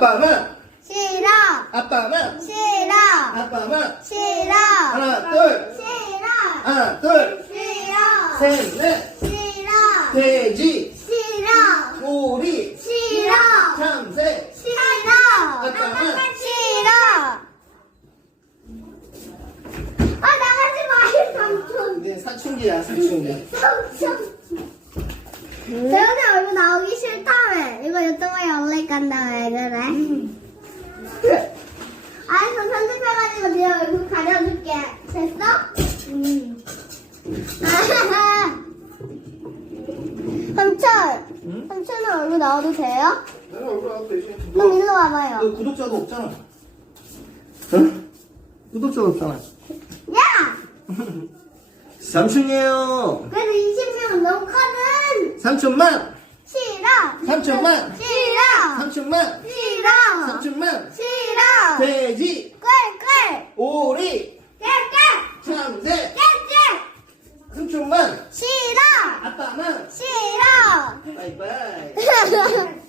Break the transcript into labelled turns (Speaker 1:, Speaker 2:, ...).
Speaker 1: 아빠만
Speaker 2: 싫어.
Speaker 1: 아빠만
Speaker 2: 싫어.
Speaker 1: 아빠만
Speaker 2: 싫어.
Speaker 1: 하나 둘.
Speaker 2: 싫어.
Speaker 1: 하나 둘.
Speaker 2: 싫어.
Speaker 1: 셋 넷.
Speaker 2: 싫어.
Speaker 1: 돼지.
Speaker 2: 싫어.
Speaker 1: 오리.
Speaker 2: 싫어.
Speaker 1: 참새
Speaker 2: 싫어.
Speaker 1: 아빠는?
Speaker 2: 싫어. 아 나가지 마요 삼촌.
Speaker 1: 이게 사춘기야 사춘기.
Speaker 2: 삼촌. 재현이 얼굴 나오기 싫다며 이거 유튜브에 올라 간다 왜 그래? 알았어 편집해가지고 네 얼굴 가려줄게. 됐어? 응. 아하하 삼촌
Speaker 1: 응?
Speaker 2: 삼촌은 얼굴 나와도 돼요?
Speaker 1: 내가 얼굴 나도 되지
Speaker 2: 그럼
Speaker 1: 너,
Speaker 2: 일로 와봐요.
Speaker 1: 너 구독자도 없잖아. 응? 구독자도 없잖아.
Speaker 2: 야!
Speaker 1: 삼촌이에요.
Speaker 2: 그래도 20명 넘거든.
Speaker 1: 삼촌만.
Speaker 2: 싫어.
Speaker 1: 삼촌만.
Speaker 2: 싫어
Speaker 1: 삼촌만
Speaker 2: 싫어.
Speaker 1: 삼촌만
Speaker 2: 싫어.
Speaker 1: 돼지.
Speaker 2: 꿀꿀.
Speaker 1: 오리.
Speaker 2: 깨깨
Speaker 1: 참새.
Speaker 2: 깨깨
Speaker 1: 삼촌만
Speaker 2: 싫어.
Speaker 1: 아빠만
Speaker 2: 싫어.
Speaker 1: 바이바이